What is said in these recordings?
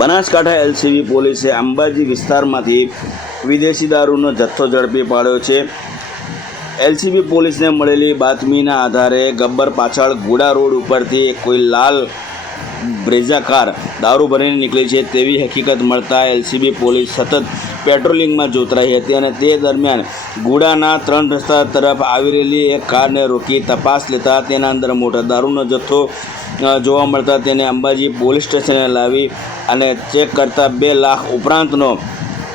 Banaskantha LCB પોલીસે અંબાજી વિસ્તારમાંથી વિદેશી દારૂનો જથ્થો ઝડપી પાડ્યો છે. એલસીબી પોલીસને મળેલી બાતમીના આધારે ગબ્બર પાછળ ઘોડા રોડ ઉપરથી કોઈ લાલ બ્રેઝા કાર દારૂ ભરીને નીકળી છે તેવી હકીકત મળતા એલસીબી પોલીસ સતત પેટ્રોલિંગમાં જોતરાઈ હતી અને તે દરમિયાન ગુડાના ત્રણ રસ્તા તરફ આવી રહેલી એક કારને રોકી તપાસ લેતા તેના અંદર મોટા દારૂનો જથ્થો જોવા મળતા તેને અંબાજી પોલીસ સ્ટેશને લાવી અને ચેક કરતા બે લાખ ઉપરાંતનો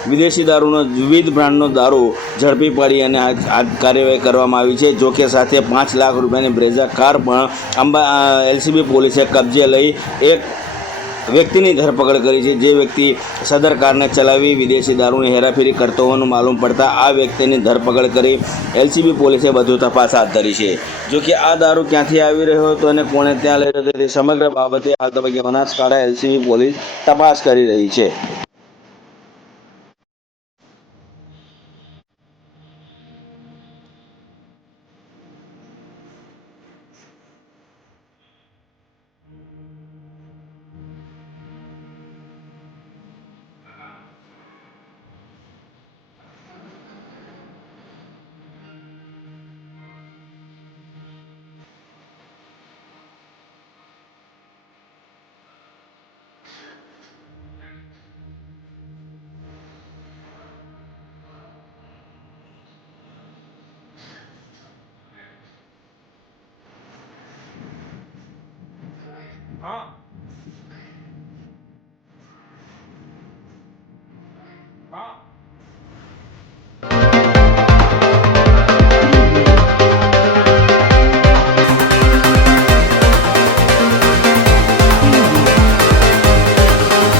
વિદેશી દારૂનો, વિવિધ બ્રાન્ડનો દારૂ ઝડપી પાડી અને આ કાર્યવાહી કરવામાં આવી છે. જોકે સાથે પાંચ લાખ રૂપિયાની બ્રેઝા કાર પણ અંબા એલસીબી પોલીસે કબજે લઈ એક વ્યક્તિની ધરપકડ કરી છે. જે વ્યક્તિ સદર કારને ચલાવી વિદેશી દારૂની હેરાફેરી કરતો હોવાનું માલુમ પડતા આ વ્યક્તિની ધરપકડ કરી એલસીબી પોલીસે બધું તપાસ હાથ ધરી છે. જો કે આ દારૂ ક્યાંથી આવી રહ્યો હતો અને કોણે ત્યાં લઈ રહ્યો તે સમગ્ર બાબતે હાલ તબક્કે બનાસકાંઠા એલસીબી પોલીસ તપાસ કરી રહી છે. 啊啊